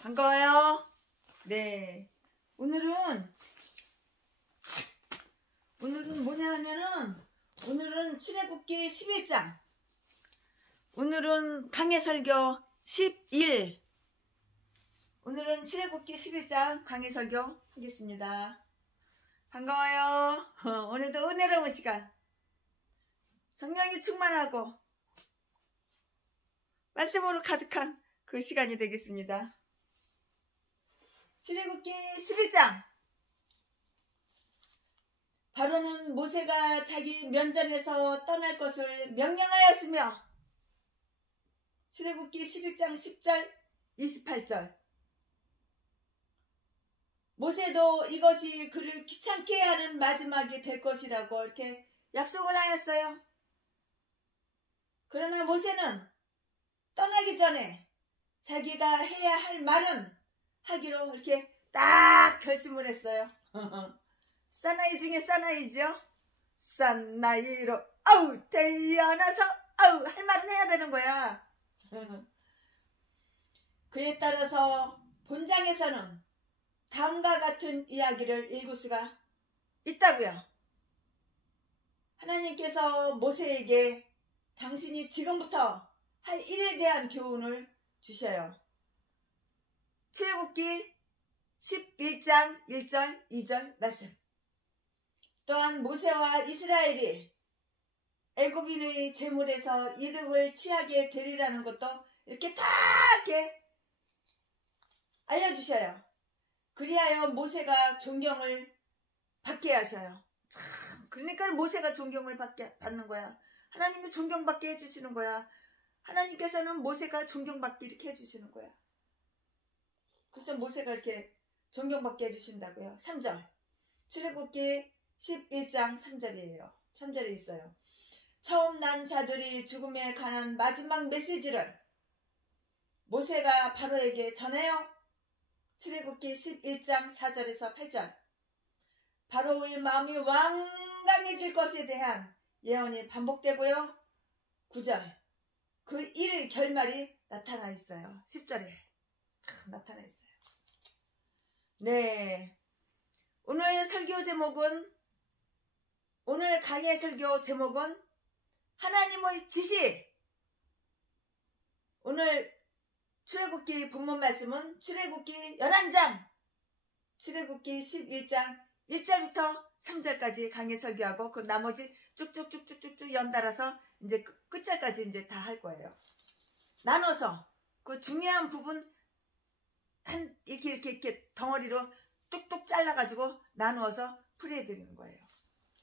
반가워요. 네. 오늘은 뭐냐 하면은 오늘은 출애굽기 11장. 오늘은 강해설교 11. 오늘은 출애굽기 11장 강해설교 하겠습니다. 반가워요. 오늘도 은혜로운 시간. 성령이 충만하고 말씀으로 가득한 그 시간이 되겠습니다. 출애굽기 11장. 바로는 모세가 자기 면전에서 떠날 것을 명령하였으며, 출애굽기 11장 10절 28절. 모세도 이것이 그를 귀찮게 하는 마지막이 될 것이라고 이렇게 약속을 하였어요. 그러나 모세는 떠나기 전에 자기가 해야 할 말은 하기로 이렇게 딱 결심을 했어요. 사나이 중에 사나이죠. 사나이로 태어나서 할 말은 해야 되는 거야. 그에 따라서 본장에서는 다음과 같은 이야기를 읽을 수가 있다고요. 하나님께서 모세에게 당신이 지금부터 할 일에 대한 교훈을 주셔요. 출애굽기 11장 1절 2절 말씀. 또한 모세와 이스라엘이 애굽인의 재물에서 이득을 취하게 되리라는 것도 이렇게 다 이렇게 알려주셔요. 그리하여 모세가 존경을 받게 하셔요. 참, 그러니까 모세가 존경을 받는 거야. 하나님이 존경받게 해주시는 거야. 하나님께서는 모세가 존경받게 이렇게 해주시는 거야. 그래서 모세가 이렇게 존경받게 해주신다고요. 3절. 출애굽기 11장 3절이에요. 3절에 있어요. 처음 난 자들이 죽음에 관한 마지막 메시지를 모세가 바로에게 전해요. 출애굽기 11장 4절에서 8절. 바로의 마음이 완강해질 것에 대한 예언이 반복되고요. 9절. 그 일의 결말이 나타나 있어요. 10절에 나타나 있어요. 네. 오늘 설교 제목은, 오늘 강의 설교 제목은 하나님의 지시. 오늘 출애굽기 본문 말씀은 출애굽기 11장, 출애굽기 11장 1절부터 3절까지 강의 설교하고 그 나머지 쭉쭉쭉쭉쭉 연달아서 이제 끝절까지 이제 다 할 거예요. 나눠서 그 중요한 부분 이렇게 덩어리로 뚝뚝 잘라가지고 나누어서 풀이해드리는 거예요.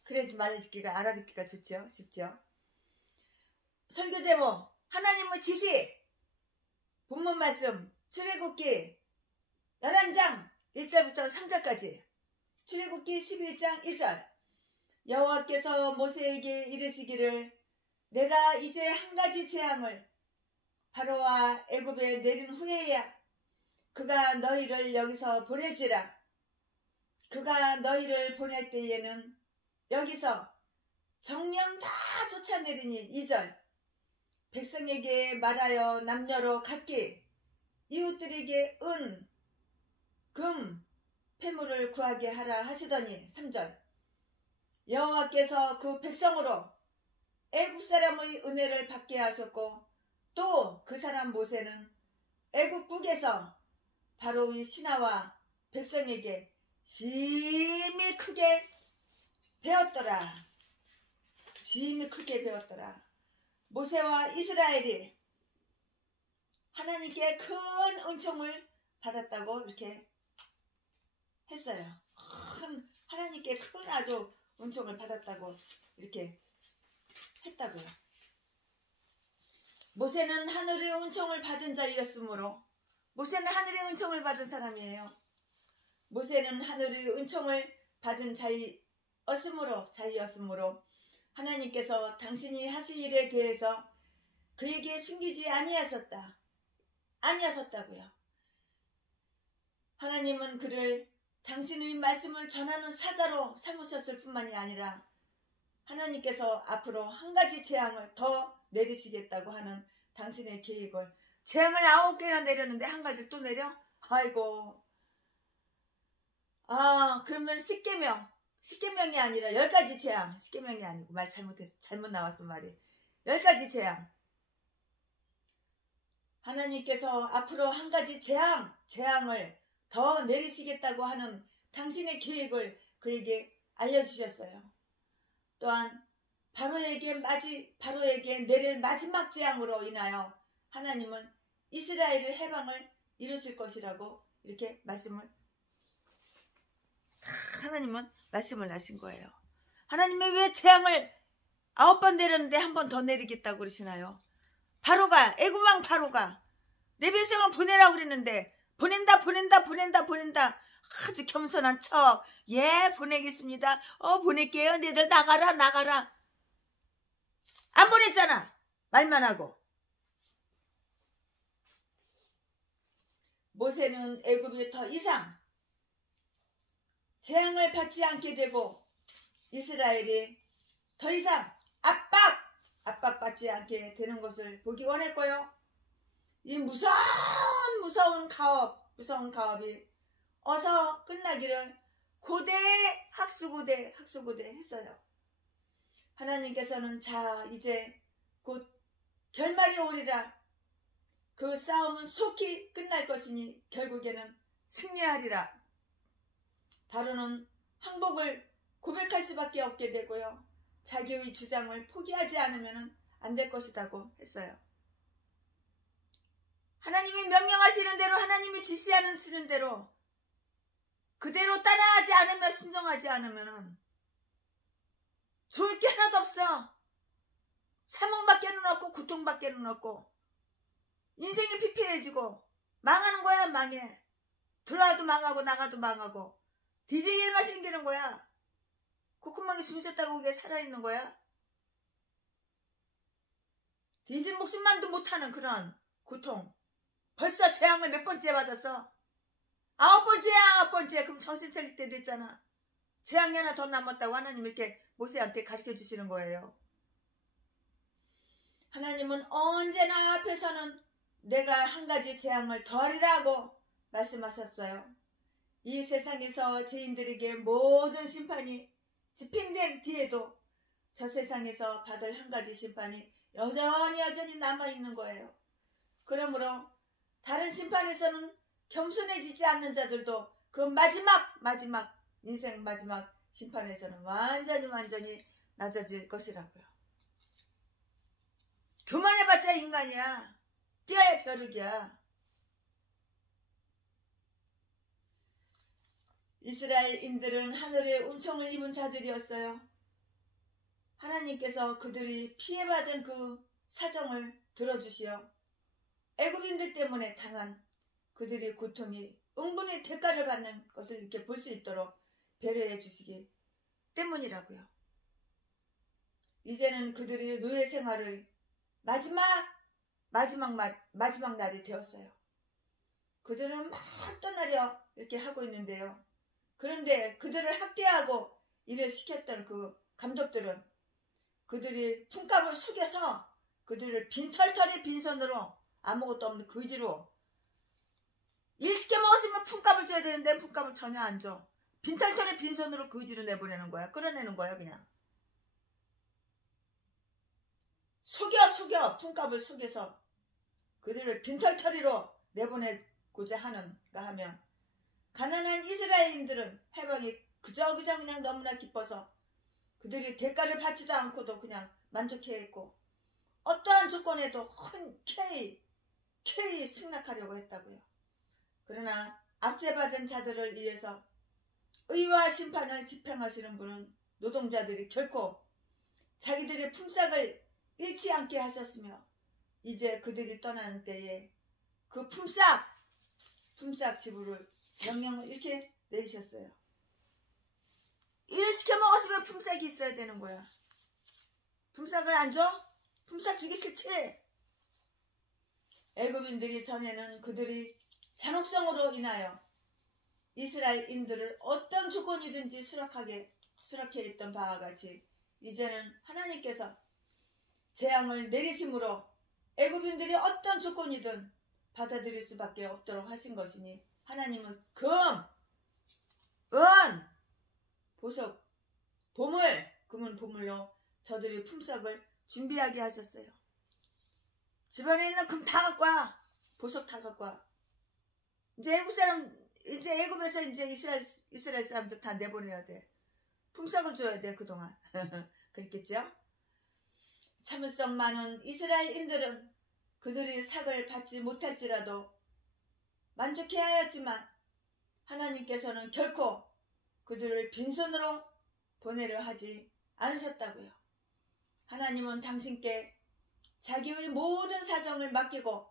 그래야지 말듣기가 알아듣기가 좋죠. 쉽죠. 설교 제목 하나님의 지시. 본문 말씀 출애굽기 11장 1절부터 3절까지. 출애굽기 11장 1절. 여호와께서 모세에게 이르시기를 내가 이제 한 가지 재앙을 바로와 애굽에 내린 후에야 그가 너희를 여기서 보낼지라. 그가 너희를 보낼 때에는 여기서 정령 다 쫓아내리니. 2절. 백성에게 말하여 남녀로 각기 이웃들에게 은, 금, 폐물을 구하게 하라 하시더니. 3절. 여호와께서 그 백성으로 애굽 사람의 은혜를 받게 하셨고 또 그 사람 모세는 애굽국에서 바로의 신하와 백성에게 심히 크게 배웠더라. 심히 크게 배웠더라. 모세와 이스라엘이 하나님께 큰 은총을 받았다고 이렇게 했어요. 하나님께 큰 아주 은총을 받았다고 이렇게 했다고요. 모세는 하늘의 은총을 받은 자였으므로, 모세는 하늘의 은총을 받은 사람이에요. 모세는 하늘의 은총을 받은 자이었으므로 하나님께서 당신이 하실 일에 대해서 그에게 숨기지 아니하셨다고요. 하나님은 그를 당신의 말씀을 전하는 사자로 삼으셨을 뿐만이 아니라 하나님께서 앞으로 한 가지 재앙을 더 내리시겠다고 하는 당신의 계획을, 재앙을 9개나 내렸는데 한 가지 또 내려? 아이고. 그러면 10계명이 아니라 10가지 재앙. 10계명이 아니고 말 잘못 나왔어 말이. 10가지 재앙. 하나님께서 앞으로 한 가지 재앙을 더 내리시겠다고 하는 당신의 계획을 그에게 알려주셨어요. 또한 바로에게 내릴 마지막 재앙으로 인하여 하나님은 이스라엘의 해방을 이루실 것이라고 이렇게 하나님은 말씀을 하신 거예요. 하나님이 왜 재앙을 9번 내렸는데 한 번 더 내리겠다고 그러시나요? 애굽왕 바로가 내 백성을 보내라고 그랬는데 보낸다. 아주 겸손한 척. 예, 보내겠습니다. 보낼게요. 너희들 나가라. 안 보냈잖아. 말만 하고. 모세는 애굽이 더 이상 재앙을 받지 않게 되고 이스라엘이 더 이상 압박받지 않게 되는 것을 보기 원했고요. 이 무서운 가업이 어서 끝나기를 학수고대 했어요. 하나님께서는 자 이제 곧 결말이 오리라. 그 싸움은 속히 끝날 것이니 결국에는 승리하리라. 바로는 항복을 고백할 수밖에 없게 되고요. 자기의 주장을 포기하지 않으면 안 될 것이라고 했어요. 하나님이 명령하시는 대로, 하나님이 지시하는 대로 그대로 따라하지 않으면, 순종하지 않으면 좋을 게 하나도 없어. 사망밖에는 없고 고통밖에는 없고 인생이 피폐해지고 망하는 거야. 망해. 들어와도 망하고 나가도 망하고 뒤질 일만 생기는 거야. 콧구멍에 숨 쉬었다고 그게 살아있는 거야. 뒤질 목숨만도 못하는 그런 고통. 벌써 재앙을 몇 번째 받았어? 9번째. 그럼 정신 차릴 때 됐잖아. 재앙이 하나 더 남았다고 하나님 이렇게 모세한테 가르쳐 주시는 거예요. 하나님은 언제나 앞에서는 내가 한 가지 재앙을 더하리라고 말씀하셨어요. 이 세상에서 죄인들에게 모든 심판이 집행된 뒤에도 저 세상에서 받을 한 가지 심판이 여전히 남아있는 거예요. 그러므로 다른 심판에서는 겸손해지지 않는 자들도 그 마지막 인생 마지막 심판에서는 완전히 낮아질 것이라고요. 교만해봤자 인간이야. 뛰어야 벼룩이야. 이스라엘인들은 하늘의 은총을 입은 자들이었어요. 하나님께서 그들이 피해받은 그 사정을 들어주시어 애굽인들 때문에 당한 그들의 고통이 은근히 대가를 받는 것을 이렇게 볼 수 있도록 배려해 주시기 때문이라고요. 이제는 그들이 노예 생활의 마지막 날이 되었어요. 그들은 막 떠나려 이렇게 하고 있는데요. 그런데 그들을 학대하고 일을 시켰던 그 감독들은 그들이 품값을 속여서 그들을 빈털털이 빈손으로 아무것도 없는 거지로 일 시켜 먹었으면 품값을 줘야 되는데 품값을 전혀 안 줘. 빈털털이 빈손으로 거지로 내보내는 거야. 끌어내는 거야 그냥. 속여 품값을 속여서 그들을 빈털터리로 내보내고자 하는가 하면 가난한 이스라엘인들은 해방이 그저 그냥 너무나 기뻐서 그들이 대가를 받지도 않고도 그냥 만족해했고 어떠한 조건에도 흔쾌히 승낙하려고 했다고요. 그러나 압제받은 자들을 위해서 의와 심판을 집행하시는 분은 노동자들이 결코 자기들의 품삯을 잃지 않게 하셨으며 이제 그들이 떠나는 때에 그 품삯 지불을 명령을 이렇게 내리셨어요. 일을 시켜 먹었으면 품삯이 있어야 되는 거야. 품삯을 안 줘? 품삯 주기 싫지? 애굽인들이 전에는 그들이 잔혹성으로 인하여 이스라엘인들을 어떤 조건이든지 수락해 했던 바와 같이 이제는 하나님께서 재앙을 내리심으로 애굽인들이 어떤 조건이든 받아들일 수밖에 없도록 하신 것이니 하나님은 금, 은, 보석, 보물, 금은 보물로 저들의 품삯을 준비하게 하셨어요. 집안에 있는 금 다 갖고 와. 보석 다 갖고 와. 이제 애굽에서 이제 이스라엘 사람들 다 내보내야 돼. 품삯을 줘야 돼, 그동안. 그랬겠죠? 참을성 많은 이스라엘인들은 그들이 삭을 받지 못할지라도 만족해 하였지만 하나님께서는 결코 그들을 빈손으로 보내려 하지 않으셨다고요. 하나님은 당신께 자기의 모든 사정을 맡기고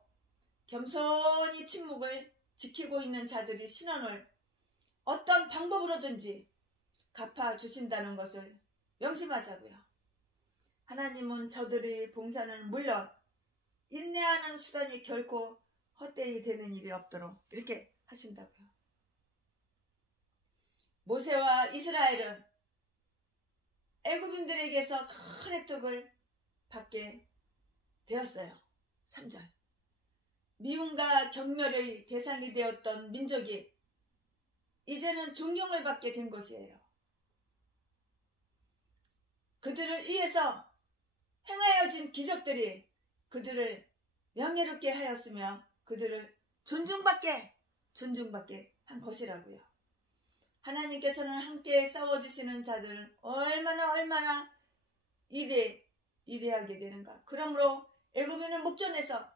겸손히 침묵을 지키고 있는 자들이 신원을 어떤 방법으로든지 갚아주신다는 것을 명심하자고요. 하나님은 저들의 봉사는 물론 인내하는 수단이 결코 헛되이 되는 일이 없도록 이렇게 하신다고요. 모세와 이스라엘은 애굽인들에게서 큰 혜택을 받게 되었어요. 3절. 미움과 경멸의 대상이 되었던 민족이 이제는 존경을 받게 된 것이에요. 그들을 위해서 행하여진 기적들이 그들을 명예롭게 하였으며 그들을 존중받게 한 것이라고요. 하나님께서는 함께 싸워주시는 자들은 얼마나 위대하게 되는가. 그러므로 애굽인을 목전에서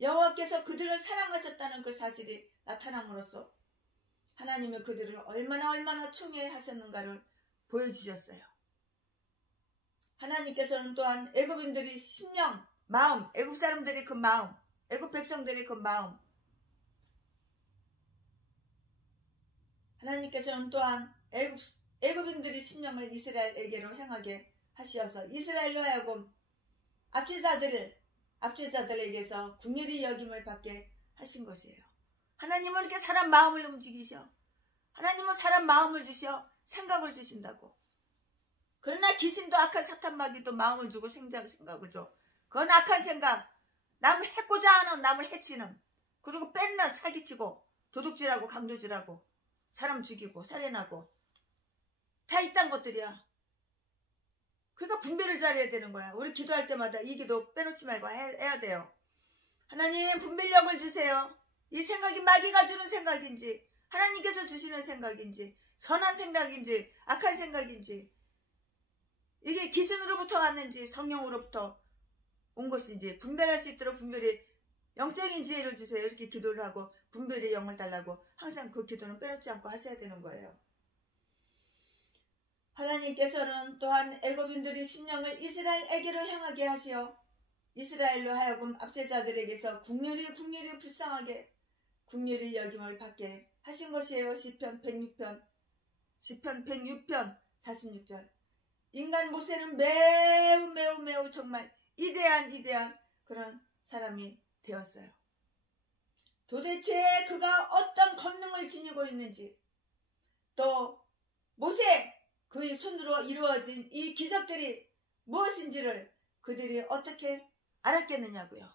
여호와께서 그들을 사랑하셨다는 그 사실이 나타남으로써 하나님은 그들을 얼마나 총애하셨는가를 보여주셨어요. 하나님께서는 또한 애굽인들이 심령, 마음, 애굽 사람들이 그 마음, 애굽 백성들이 그 마음, 하나님께서는 또한 애굽인들이 심령을 이스라엘에게로 향하게 하시어서 이스라엘로 하여금 압제자들에게서 궁일이 여김을 받게 하신 것이에요. 하나님은 이렇게 사람 마음을 움직이셔. 하나님은 사람 마음을 주셔. 생각을 주신다고. 그러나 귀신도 악한 사탄 마귀도 마음을 주고 생각을 줘. 그건 악한 생각. 남을 해코자 하는, 남을 해치는, 그리고 뺏는, 사기치고 도둑질하고 강도질하고 사람 죽이고 살인하고 다 이딴 것들이야. 그러니까 분별을 잘해야 되는 거야. 우리 기도할 때마다 이 기도 빼놓지 말고 해야 돼요. 하나님, 분별력을 주세요. 이 생각이 마귀가 주는 생각인지 하나님께서 주시는 생각인지 선한 생각인지 악한 생각인지 이게 귀신으로부터 왔는지 성령으로부터 온 것인지 분별할 수 있도록 분별이 영적인 지혜를 주세요. 이렇게 기도를 하고 분별의 영을 달라고 항상 그 기도는 빼놓지 않고 하셔야 되는 거예요. 하나님께서는 또한 애굽인들이 심령을 이스라엘에게로 향하게 하시어 이스라엘로 하여금 압제자들에게서 국률이 불쌍하게 국률이 여김을 받게 하신 것이에요. 시편 106편 46절. 인간 모세는 매우 정말 위대한 그런 사람이 되었어요. 도대체 그가 어떤 권능을 지니고 있는지, 또 모세 그의 손으로 이루어진 이 기적들이 무엇인지를 그들이 어떻게 알았겠느냐고요.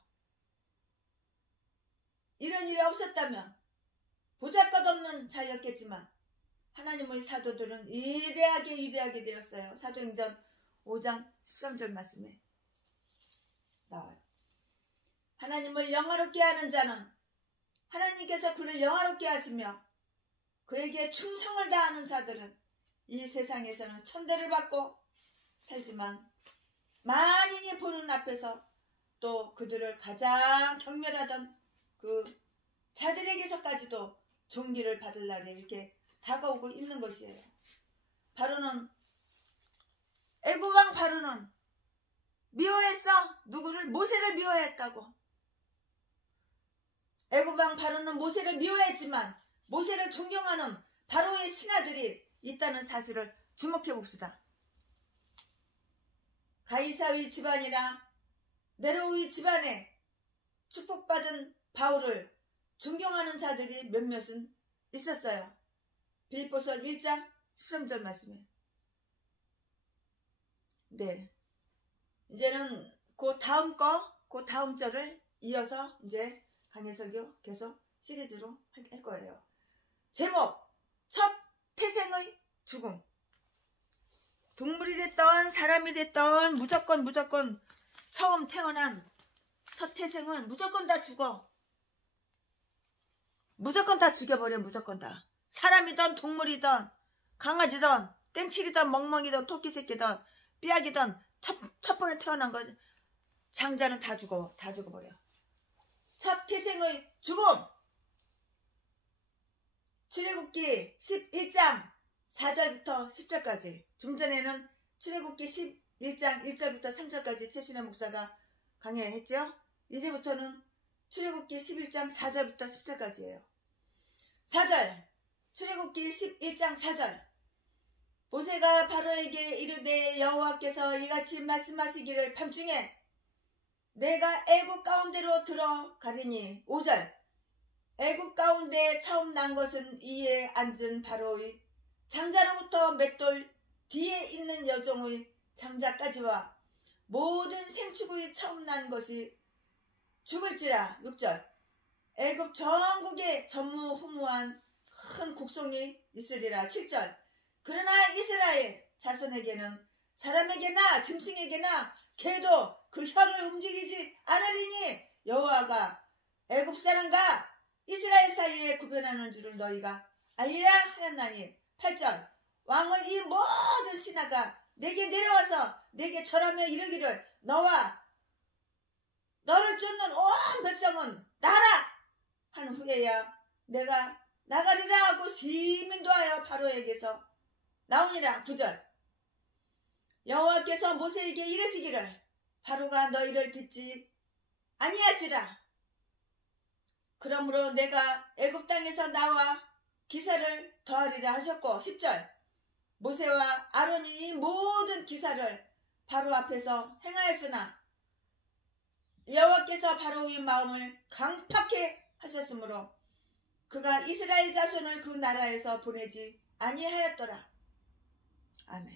이런 일이 없었다면 보잘것없는 자였겠지만 하나님의 사도들은 위대하게 되었어요. 사도행전 5장 13절 말씀에 나와요. 하나님을 영화롭게 하는 자는 하나님께서 그를 영화롭게 하시며 그에게 충성을 다하는 자들은 이 세상에서는 천대를 받고 살지만 만인이 보는 앞에서 또 그들을 가장 경멸하던 그 자들에게서까지도 존귀를 받을 날이 이렇게 다가오고 있는 것이에요. 바로는 애굽 왕 바로는 미워했어. 누구를? 모세를 미워했다고. 애굽 왕 바로는 모세를 미워했지만 모세를 존경하는 바로의 신하들이 있다는 사실을 주목해 봅시다. 가이사의 집안이나 네로의 집안에 축복받은 바울을 존경하는 자들이 몇몇은 있었어요. 빌립보서 1장 13절 말씀에. 네. 이제는 그 다음 절을 이어서 이제 강해설교 계속 시리즈로 할 거예요. 제목 첫 태생의 죽음. 동물이 됐던 사람이 됐던 무조건 처음 태어난 첫 태생은 무조건 다 죽어. 무조건 다 죽여버려. 무조건 다. 사람이든 동물이든 강아지든 땡칠이든 멍멍이든 토끼새끼든 삐약이든 첫 번에 태어난 거 장자는 다 죽어. 다 죽어버려. 첫 태생의 죽음. 출애굽기 11장 4절부터 10절까지. 좀 전에는 출애굽기 11장 1절부터 3절까지 최순애 목사가 강의했죠. 이제부터는 출애굽기 11장 4절부터 10절까지예요. 4절. 출애굽기 11장 4절. 모세가 바로에게 이르되 여호와께서 이같이 말씀하시기를 밤중에 내가 애굽 가운데로 들어가리니. 5절. 애굽 가운데 처음 난 것은 이에 앉은 바로의 장자로부터 맷돌 뒤에 있는 여종의 장자까지와 모든 생축의 처음 난 것이 죽을지라. 6절. 애굽 전국에 전무후무한 큰 곡성이 있으리라. 7절. 그러나 이스라엘 자손에게는 사람에게나 짐승에게나 개도 그 혀를 움직이지 않으리니 여호와가 애굽 사람과 이스라엘 사이에 구별하는 줄을 너희가 알리라 하였나니. 8절. 왕의 이 모든 신하가 내게 내려와서 내게 절하며 이르기를 너와 너를 쫓는 온 백성은 나라 한 후에야 내가 나가리라 하고 시민도하여 바로에게서 나오니라. 9절. 여호와께서 모세에게 이르시기를 바로가 너희를 듣지 아니할지라. 그러므로 내가 애굽 땅에서 나와 기사를 더하리라 하셨고. 10절. 모세와 아론이 이 모든 기사를 바로 앞에서 행하였으나 여호와께서 바로의 마음을 강팍해 하셨으므로 그가 이스라엘 자손을 그 나라에서 보내지 아니하였더라. 아멘.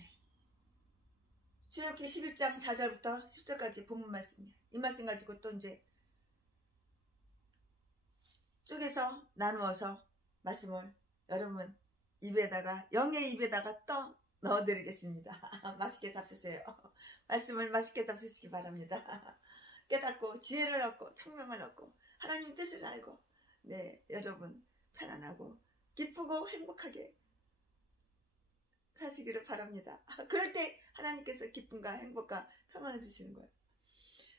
출애굽기 11장 4절부터 10절까지 본문 말씀이에요. 이 말씀 가지고 또 이제 쪼개서 나누어서 말씀을 여러분 입에다가 영의 입에다가 떠 넣어드리겠습니다. 맛있게 잡수세요. 말씀을 맛있게 잡수시기 바랍니다. 깨닫고 지혜를 얻고 청명을 얻고 하나님 뜻을 알고 여러분 편안하고 기쁘고 행복하게 사시기를 바랍니다. 그럴 때 하나님께서 기쁨과 행복과 평안을 주시는 거예요.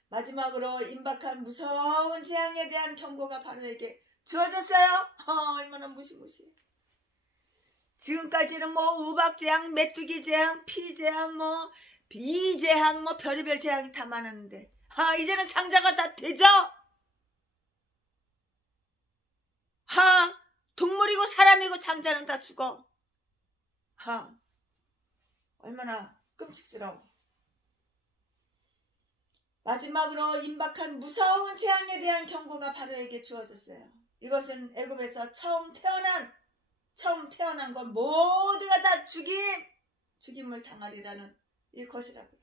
마지막으로 임박한 무서운 재앙에 대한 경고가 바로에게 주어졌어요. 얼마나 무시무시해. 지금까지는 우박재앙, 메뚜기재앙, 피재앙, 비재앙, 별의별 재앙이 다 많았는데 이제는 장자가 다 되죠. 동물이고 사람이고 장자는 다 죽어. 얼마나 끔찍스러워. 마지막으로 임박한 무서운 재앙에 대한 경고가 바로에게 주어졌어요. 이것은 애굽에서 처음 태어난 건 모두가 다 죽임을 당하리라는 이것이라고요.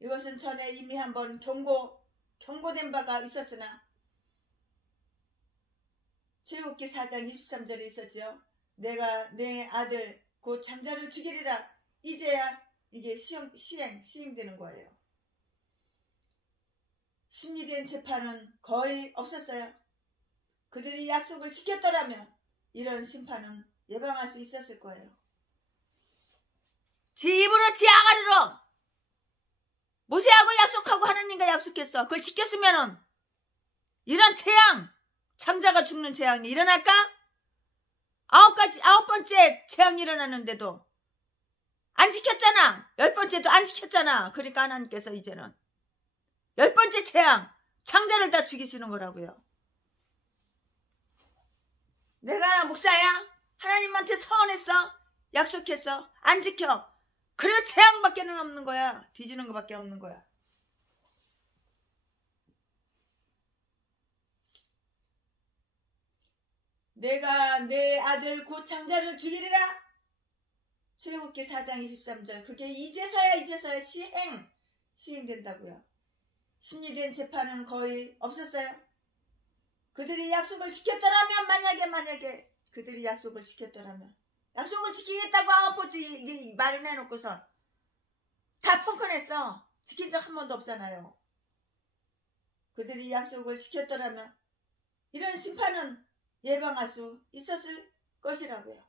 이것은 전에 이미 한번 경고된 바가 있었으나 출애굽기 4장 23절에 있었죠. 내가 내 아들 곧 장자를 죽이리라. 이제야 이게 시행되는 거예요. 심리된 재판은 거의 없었어요. 그들이 약속을 지켰더라면 이런 심판은 예방할 수 있었을 거예요. 지 입으로 지 아가리로 모세하고 약속하고 하나님과 약속했어. 그걸 지켰으면은 이런 재앙, 장자가 죽는 재앙이 일어날까? 아홉 번째 재앙이 일어났는데도 안 지켰잖아. 10번째도 안 지켰잖아. 그러니까 하나님께서 이제는 10번째 재앙, 장자를 다 죽이시는 거라고요. 내가 목사야? 하나님한테 서원했어? 약속했어? 안 지켜? 그래 재앙밖에 없는 거야. 뒤지는 것밖에 없는 거야. 내가 내 아들 곧 장자를 죽이리라. 출애굽기 4장 23절. 그게 이제서야 시행된다고요. 심리된 재판은 거의 없었어요. 그들이 약속을 지켰더라면 만약에 그들이 약속을 지켰더라면, 약속을 지키겠다고 아홉번째 이게 말을 해놓고선 다 펑크냈어. 지킨 적 한 번도 없잖아요. 그들이 약속을 지켰더라면 이런 심판은 예방할 수 있었을 것이라고요.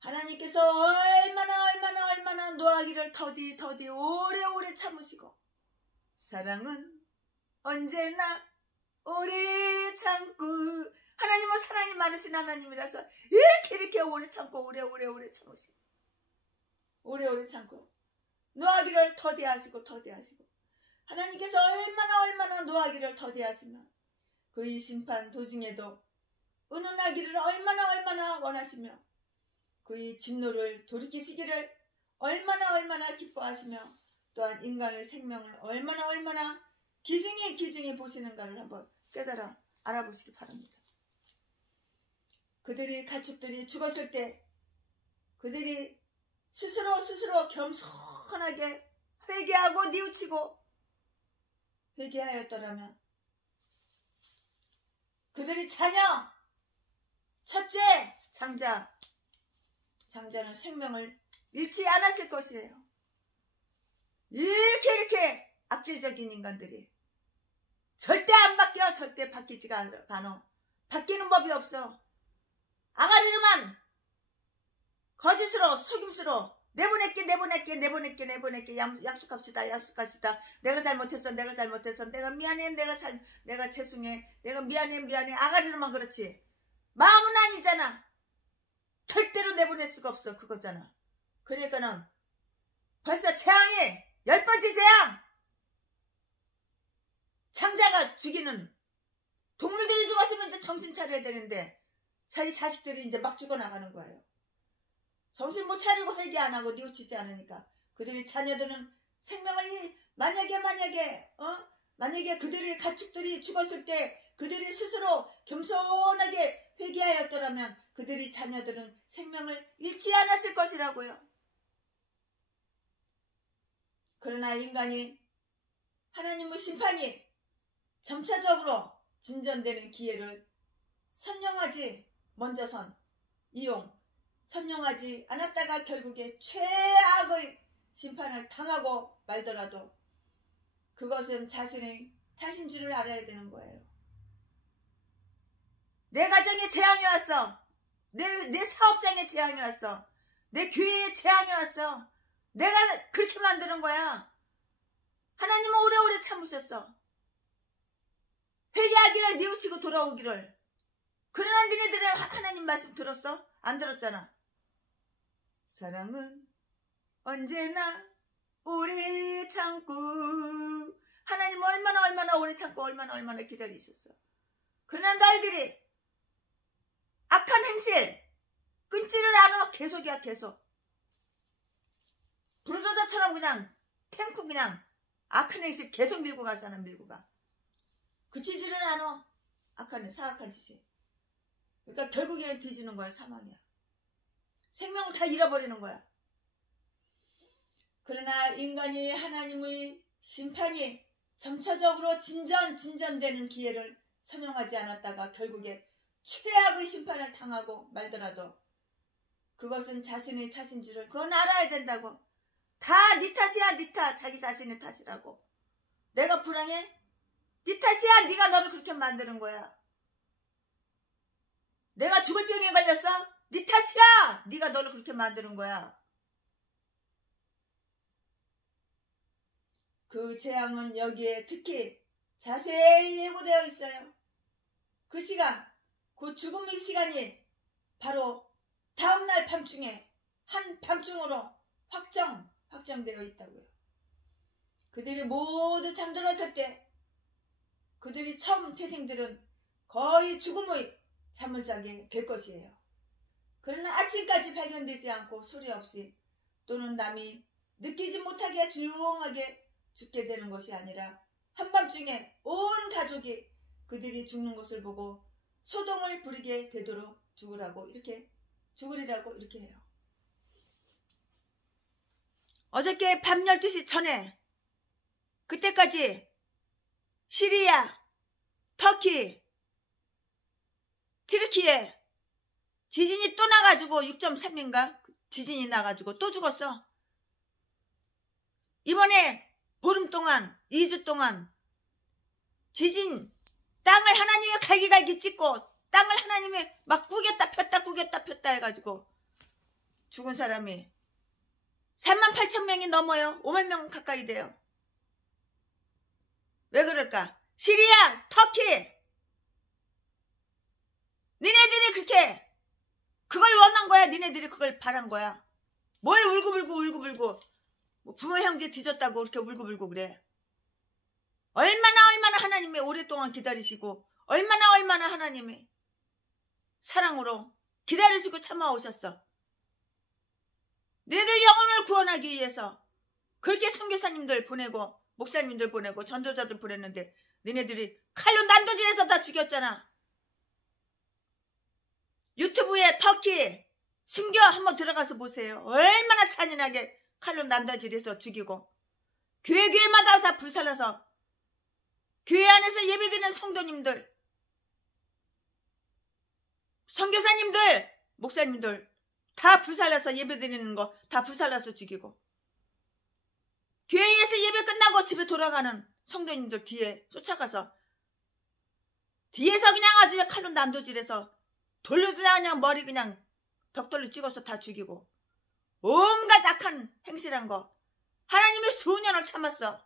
하나님께서 얼마나 노하기를 더디 오래오래 참으시고, 사랑은 언제나 오래 참고, 하나님은 사랑이 많으신 하나님이라서 이렇게 오래 참고 오래 참으시고, 오래 참고 노하기를 더디하시고 하나님께서 얼마나 노하기를 더디하시면 그의 심판 도중에도 은은하기를 얼마나 원하시며, 그의 진노를 돌이키시기를 얼마나 기뻐하시며, 또한 인간의 생명을 얼마나 귀중히 보시는가를 한번 깨달아 알아보시기 바랍니다. 그들이 가축들이 죽었을 때 그들이 스스로 겸손하게 회개하고 뉘우치고 회개하였더라면, 그들이 자녀, 첫째 장자는 생명을 잃지 않았을 것이에요. 이렇게 악질적인 인간들이 절대 안 바뀌어. 절대 바뀌지가 않아. 바뀌는 법이 없어. 아가리로만 거짓으로 속임수로 내보낼게 약속합시다. 내가 잘못했어. 내가 미안해. 내가 죄송해. 내가 미안해. 아가리로만 그렇지. 마음은 아니잖아. 절대로 내보낼 수가 없어. 그거잖아. 그러니까는 벌써 재앙이 10번째 재앙. 장자가 죽이는, 동물들이 죽었으면 이제 정신 차려야 되는데 자기 자식들이 이제 막 죽어나가는 거예요. 정신 못 차리고 회개 안 하고 뉘우치지 않으니까 그들이 자녀들은 생명을 만약에 그들의 가축들이 죽었을 때 그들이 스스로 겸손하게 회개하였더라면 그들이 자녀들은 생명을 잃지 않았을 것이라고요. 그러나 인간이 하나님의 심판이 점차적으로 진전되는 기회를 선용하지 않았다가 결국에 최악의 심판을 당하고 말더라도 그것은 자신의 탓인 줄을 알아야 되는 거예요. 내 가정에 재앙이 왔어. 내 사업장에 재앙이 왔어. 내 교회에 재앙이 왔어. 내가 그렇게 만드는 거야. 하나님은 오래오래 참으셨어. 회개하기를 뉘우치고 돌아오기를. 그러나 니네들은 하나님 말씀 들었어? 안 들었잖아. 사랑은 언제나 오래 참고, 하나님 얼마나 오래 참고 얼마나 기다리셨어. 그러나 너희들이 악한 행실 끊지를 않아. 계속이야. 불도저처럼 그냥 탱크 그냥 악한 행실 계속 밀고 가잖아. 그치지를 않아. 사악한 짓이. 그러니까 결국에는 뒤지는 거야. 사망이야. 생명을 다 잃어버리는 거야. 그러나 인간이 하나님의 심판이 점차적으로 진전되는 기회를 선용하지 않았다가 결국에 최악의 심판을 당하고 말더라도 그것은 자신의 탓인 줄을 그건 알아야 된다고. 다 네 탓이야. 네 탓. 자기 자신의 탓이라고. 내가 불행해? 네 탓이야. 네가 너를 그렇게 만드는 거야. 내가 죽을 병에 걸렸어? 네 탓이야. 네가 너를 그렇게 만드는 거야. 그 재앙은 여기에 특히 자세히 예고되어 있어요. 그 시간, 그 죽음의 시간이 바로 다음날 밤중에 한밤중으로 확정되어 있다고요. 그들이 모두 잠들었을 때 그들이 처음 태생들은 거의 죽음의 잠을 자게 될 것이에요. 그러나 아침까지 발견되지 않고 소리 없이 또는 남이 느끼지 못하게 조용하게 죽게 되는 것이 아니라 한밤중에 온 가족이 그들이 죽는 것을 보고 소동을 부리게 되도록 죽으리라고 이렇게 해요. 어저께 밤 12시 전에 그때까지 시리아, 터키, 튀르키예 지진이 또 나가지고 6.3인가 지진이 나가지고 또 죽었어. 이번에 보름 동안 2주 동안 지진 땅을 하나님이 갈기갈기 찢고 땅을 하나님이 막 구겼다 폈다 해가지고 죽은 사람이 38,000명이 넘어요. 5만 명 가까이 돼요. 왜 그럴까? 시리아, 터키 니네들이 그렇게 그걸 원한 거야. 니네들이 그걸 바란 거야. 뭘 울고불고 뭐 부모 형제 뒤졌다고 그렇게 울고불고 그래. 얼마나 하나님이 오랫동안 기다리시고 얼마나 하나님이 사랑으로 기다리시고 참아오셨어. 너희들 영혼을 구원하기 위해서 그렇게 선교사님들 보내고 목사님들 보내고 전도자들 보냈는데 너희들이 칼로 난도질해서 다 죽였잖아. 유튜브에 터키 순교 한번 들어가서 보세요. 얼마나 잔인하게 칼로 난도질해서 죽이고 교회마다 다 불살라서 교회 안에서 예배드리는 성도님들 선교사님들 목사님들 다 불살라서 예배드리는 거 다 불살라서 죽이고 교회에서 예배 끝나고 집에 돌아가는 성도님들 뒤에 쫓아가서 뒤에서 그냥 아주 칼로 난도질해서 돌려도 그냥 머리 그냥 벽돌로 찍어서 다 죽이고 온갖 악한 행실한 거 하나님이 수년을 참았어.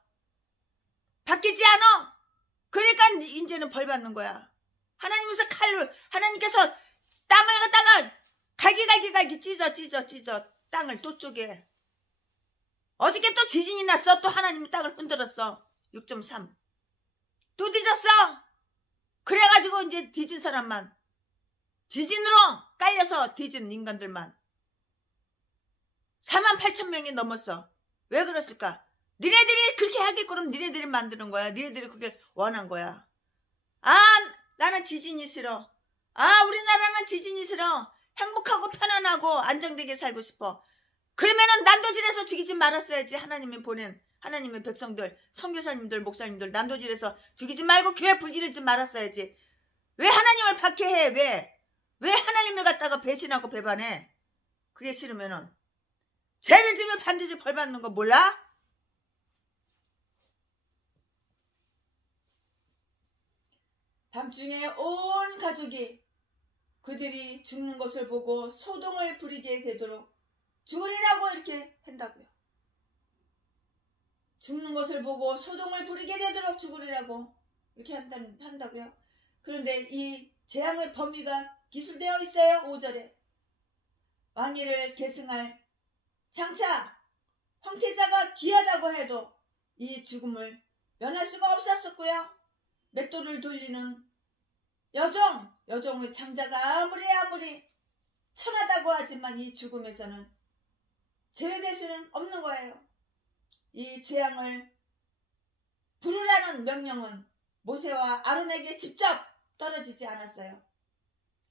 바뀌지 않아. 그러니까 이제는 벌 받는 거야. 하나님께서 칼로 하나님께서 땅을 갖다가 갈기 찢어 땅을 또 쪼개. 어저께 또 지진이 났어. 또 하나님이 땅을 흔들었어. 6.3 또 뒤졌어. 그래가지고 이제 뒤진 사람만 지진으로 깔려서 뒤진 인간들만 48,000명이 넘었어. 왜 그랬을까? 니네들이 그렇게 하겠거든. 니네들이 만드는 거야. 니네들이 그게 원한 거야. 아 나는 지진이 싫어. 아 우리나라는 지진이 싫어. 행복하고 편안하고 안정되게 살고 싶어. 그러면은 난도질해서 죽이지 말았어야지. 하나님이 보낸 하나님의 백성들 선교사님들 목사님들 난도질해서 죽이지 말고 교회 불지르지 말았어야지. 왜 하나님을 박해해? 왜 하나님을 갖다가 배신하고 배반해? 그게 싫으면은 죄를 지면 반드시 벌 받는 거 몰라? 밤중에 온 가족이 그들이 죽는 것을 보고 소동을 부리게 되도록 죽으리라고 이렇게 한다고요. 죽는 것을 보고 소동을 부리게 되도록 죽으리라고 이렇게 한다고요. 그런데 이 재앙의 범위가 기술되어 있어요. 5절에 왕위를 계승할 장차 황태자가 귀하다고 해도 이 죽음을 면할 수가 없었었고요. 맷돌을 돌리는 여종의 장자가 아무리 천하다고 하지만 이 죽음에서는 제외될 수는 없는 거예요. 이 재앙을 부르라는 명령은 모세와 아론에게 직접 떨어지지 않았어요.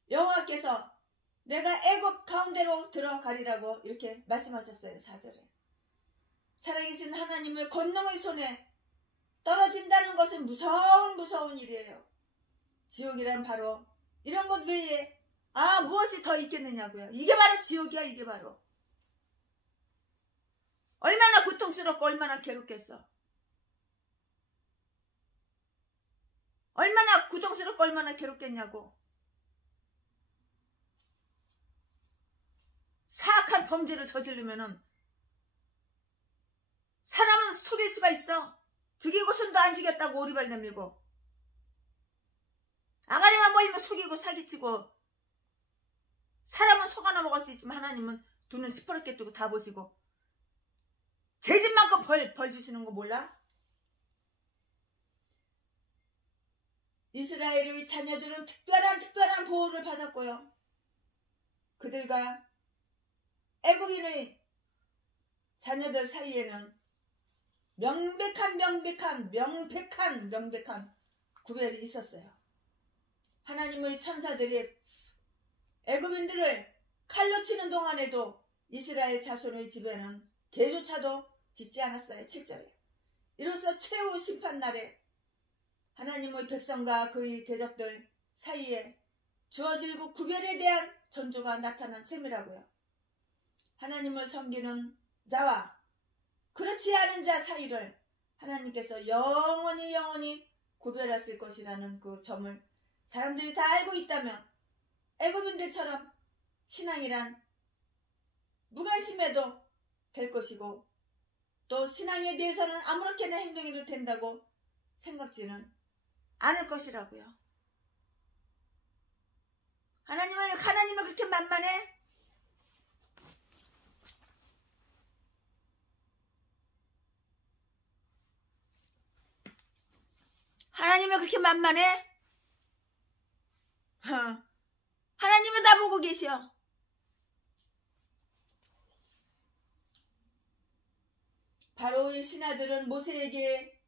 여호와께서 내가 애굽 가운데로 들어가리라고 이렇게 말씀하셨어요. 4절에 살아계신 하나님의 권능의 손에 떨어진다는 것은 무서운 일이에요. 지옥이란 바로 이런 것 외에 무엇이 더 있겠느냐고요. 이게 바로 지옥이야. 이게 바로 얼마나 고통스럽고 얼마나 괴롭겠어. 얼마나 고통스럽고 얼마나 괴롭겠냐고. 사악한 범죄를 저지르면은 사람은 속일 수가 있어. 죽이고선도 안 죽였다고 오리발 내밀고 아가리만 보이면 속이고 사기치고 사람은 속아나 먹을 수 있지만 하나님은 두 눈 시퍼렇게 뜨고 다 보시고 죄짓만큼 벌 주시는 거 몰라? 이스라엘의 자녀들은 특별한 보호를 받았고요. 그들과 애굽인의 자녀들 사이에는 명백한 구별이 있었어요. 하나님의 천사들이 애굽인들을 칼로 치는 동안에도 이스라엘 자손의 집에는 개조차도 짓지 않았어요. 7절에 이로써 최후 심판날에 하나님의 백성과 그의 대적들 사이에 주어질 그 구별에 대한 전조가 나타난 셈이라고요. 하나님을 섬기는 자와 그렇지 않은 자 사이를 하나님께서 영원히 구별하실 것이라는 그 점을 사람들이 다 알고 있다면 애굽인들처럼 신앙이란 무관심해도 될 것이고 또 신앙에 대해서는 아무렇게나 행동해도 된다고 생각지는 않을 것이라고요. 하나님은 그렇게 만만해? 하나님은 그렇게 만만해? 하나님은 다 보고 계셔. 바로의 신하들은 모세에게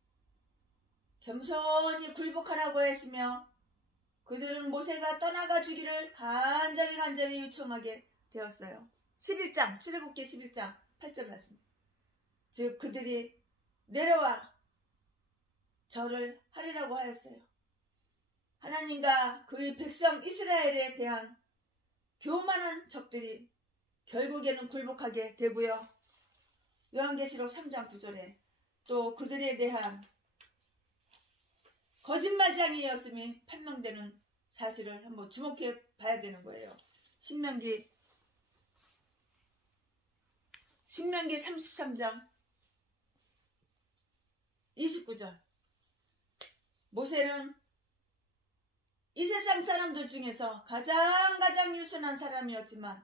겸손히 굴복하라고 했으며 그들은 모세가 떠나가 주기를 간절히 요청하게 되었어요. 11장 출애굽기 11장 8절 말씀. 즉 그들이 내려와 절을 하리라고 하였어요. 하나님과 그의 백성 이스라엘에 대한 교만한 적들이 결국에는 굴복하게 되고요. 요한계시록 3장 9절에 또 그들에 대한 거짓말장이었음이 판명되는 사실을 한번 주목해 봐야 되는 거예요. 신명기 33장 29절. 모세는 이 세상 사람들 중에서 가장 유순한 사람이었지만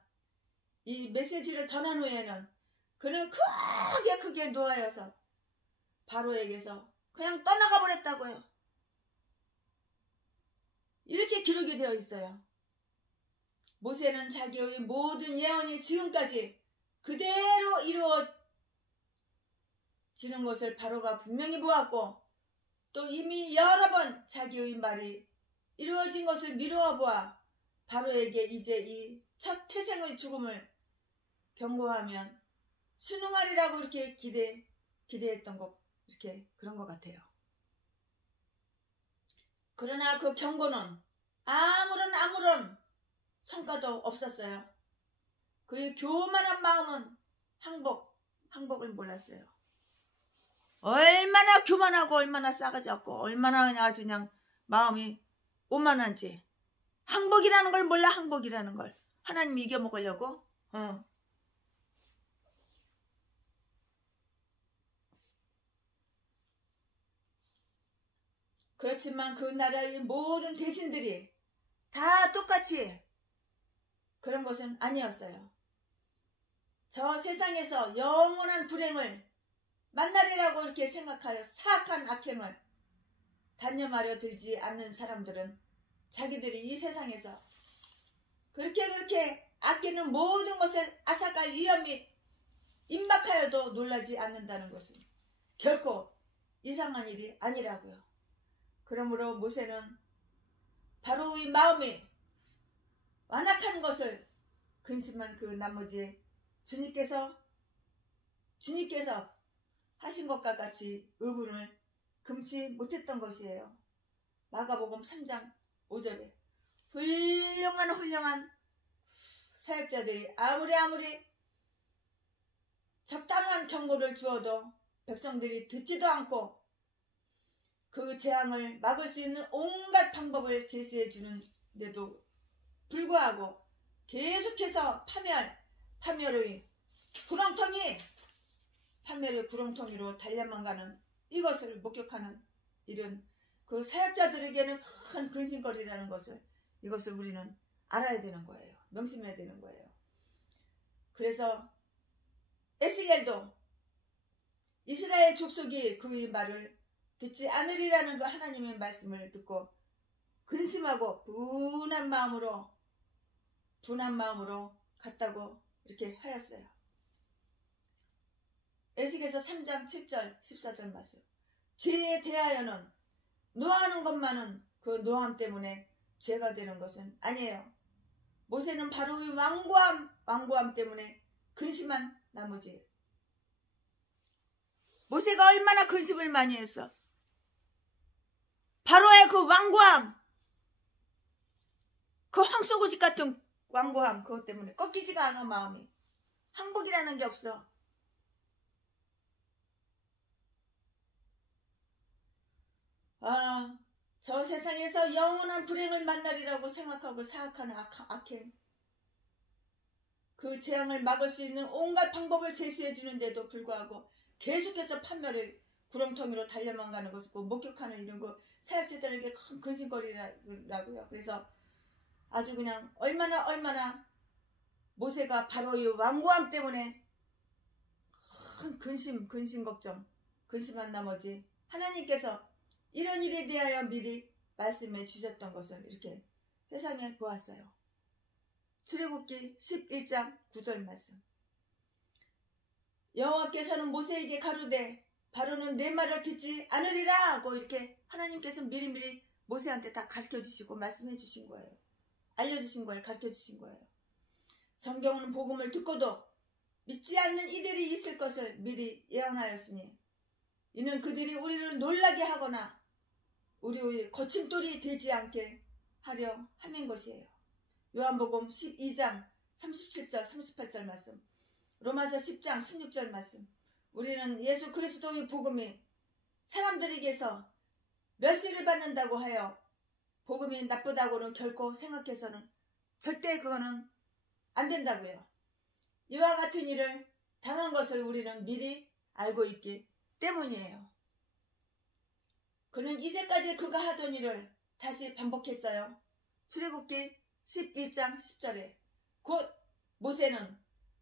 이 메시지를 전한 후에는 그는 크게 노하여서 바로에게서 그냥 떠나가 버렸다고요. 이렇게 기록이 되어 있어요. 모세는 자기의 모든 예언이 지금까지 그대로 이루어지는 것을 바로가 분명히 보았고 또 이미 여러 번 자기의 말이 이루어진 것을 미루어 보아 바로에게 이제 이 첫 태생의 죽음을 경고하면 순응하리라고 이렇게 기대했던 것, 이렇게 그런 것 같아요. 그러나 그 경고는 아무런 성과도 없었어요. 그의 교만한 마음은 항복을 몰랐어요. 얼마나 교만하고 얼마나 싸가지 없고 얼마나 아주 그냥 마음이 오만한지. 항복이라는 걸 몰라. 항복이라는 걸 하나님이 이겨먹으려고. 그렇지만 그 나라의 모든 대신들이 다 똑같이 그런 것은 아니었어요. 저 세상에서 영원한 불행을 만나리라고 이렇게 생각하여 사악한 악행을 단념하려 들지 않는 사람들은 자기들이 이 세상에서 그렇게 아끼는 모든 것을 앗아갈 위험이 임박하여도 놀라지 않는다는 것은 결코 이상한 일이 아니라고요. 그러므로 모세는 바로의 마음이 완악한 것을 근심한 그 나머지 주님께서 하신 것과 같이 의분을 금치 못했던 것이에요. 마가복음 3장 5절에 훌륭한 사역자들이 아무리 적당한 경고를 주어도 백성들이 듣지도 않고 그 재앙을 막을 수 있는 온갖 방법을 제시해 주는데도 불구하고 계속해서 파멸의 구렁텅이로 달려만 가는 이것을 목격하는 일은 그 사역자들에게는 큰 근심거리라는 이것을 우리는 알아야 되는 거예요. 명심해야 되는 거예요. 그래서 에스겔도 이스라엘 족속이 그의 말을 듣지 않으리라는 그 하나님의 말씀을 듣고 근심하고 분한 마음으로 갔다고 이렇게 하였어요. 에스겔서 3장 7절 14절 말씀. 죄에 대하여는 노하는 것만은 그 노함 때문에 죄가 되는 것은 아니에요. 모세는 바로의 완고함 때문에 근심한 나머지. 모세가 얼마나 근심을 많이 했어. 바로의 그 완고함. 그 황소고집 같은 완고함 그것 때문에 꺾이지가 않아. 마음이 항복이라는 게 없어. 아, 저 세상에서 영원한 불행을 만나리라고 생각하고 사악하는 악행, 그 재앙을 막을 수 있는 온갖 방법을 제시해 주는데도 불구하고 계속해서 판멸의 구렁텅이로 달려만 가는 것을 목격하는 이런 거 사역자들에게 큰 근심거리라고요. 그래서 아주 그냥 얼마나 모세가 바로 이 완고함 때문에 큰 근심 걱정, 근심한 나머지 하나님께서 이런 일에 대하여 미리 말씀해 주셨던 것을 이렇게 회상해 보았어요. 출애굽기 11장 9절 말씀. 여호와께서는 모세에게 가로되 바로는 내 말을 듣지 않으리라 하고 이렇게 하나님께서 미리미리 모세한테 다 가르쳐주시고 말씀해 주신 거예요. 알려주신 거예요. 가르쳐주신 거예요. 성경은 복음을 듣고도 믿지 않는 이들이 있을 것을 미리 예언하였으니 이는 그들이 우리를 놀라게 하거나 우리의 거침돌이 되지 않게 하려 함인 것이에요. 요한복음 12장 37절 38절 말씀, 로마서 10장 16절 말씀. 우리는 예수 그리스도의 복음이 사람들에게서 멸시를 받는다고 하여 복음이 나쁘다고는 결코 생각해서는 절대 그거는 안 된다고요. 이와 같은 일을 당한 것을 우리는 미리 알고 있기 때문이에요. 그는 이제까지 그가 하던 일을 다시 반복했어요. 출애굽기 11장 10절에 곧 모세는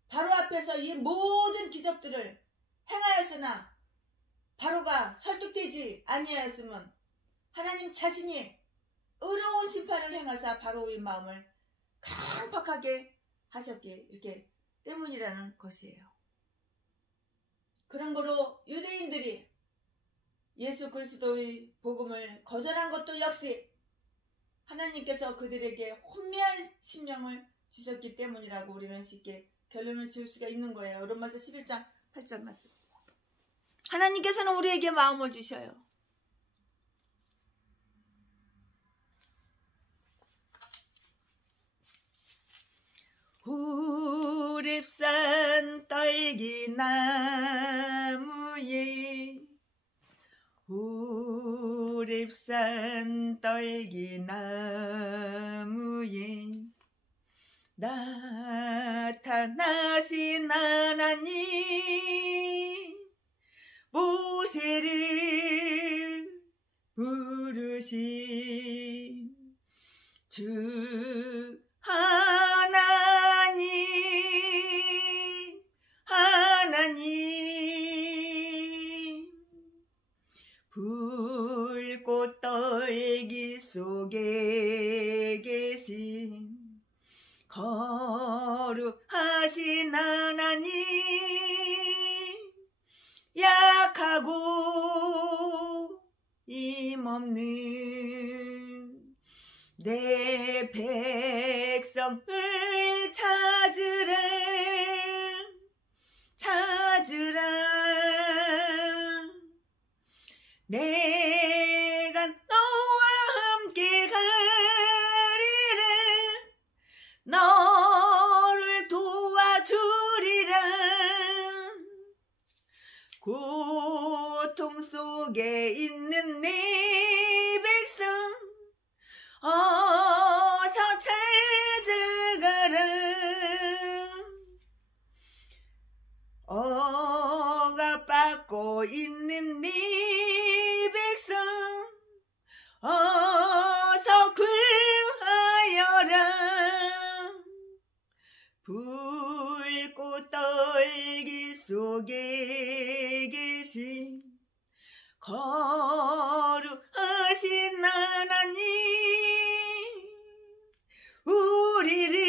바로 앞에서 이 모든 기적들을 행하였으나 바로가 설득되지 아니하였으면 하나님 자신이 의로운 심판을 행하사 바로의 마음을 강팍하게 하셨기 이렇게 때문이라는 것이에요. 그런 거로 유대인들이 예수 그리스도의 복음을 거절한 것도 역시 하나님께서 그들에게 혼미한 심령을 주셨기 때문이라고 우리는 쉽게 결론을 지을 수가 있는 거예요. 로마서 11장 8절 말씀. 하나님께서는 우리에게 마음을 주셔요. 호렙산 떨기나무에 호렙산 떨기나무에 나타나신 하나님 모세를 부르신 주 하나님 불꽃 떨기 속에 계신 거룩하신 하나님 약하고 힘없는 내 백성을 찾으라 내가 너와 함께 가리라 너를 도와주리라 고통 속에 있는 내 백성 어서 찾아가라 억압받고 있는 네 백성 어서 구하여라 불꽃 떨기 속에 계신 거룩하신 하나님 우리를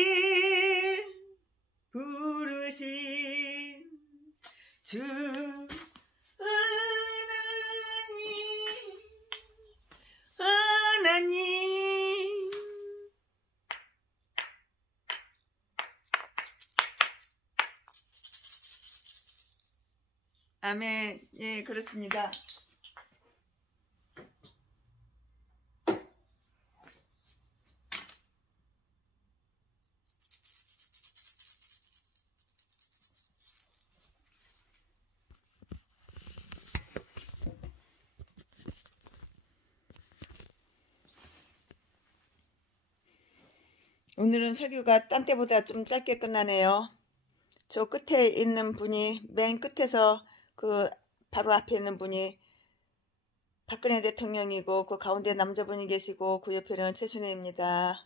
부르신 주 하나님 아멘. 예, 그렇습니다. 오늘은 설교가 딴 때보다 좀 짧게 끝나네요. 저 끝에 있는 분이, 맨 끝에서 그 바로 앞에 있는 분이 박근혜 대통령이고, 그 가운데 남자분이 계시고, 그 옆에는 최순애입니다.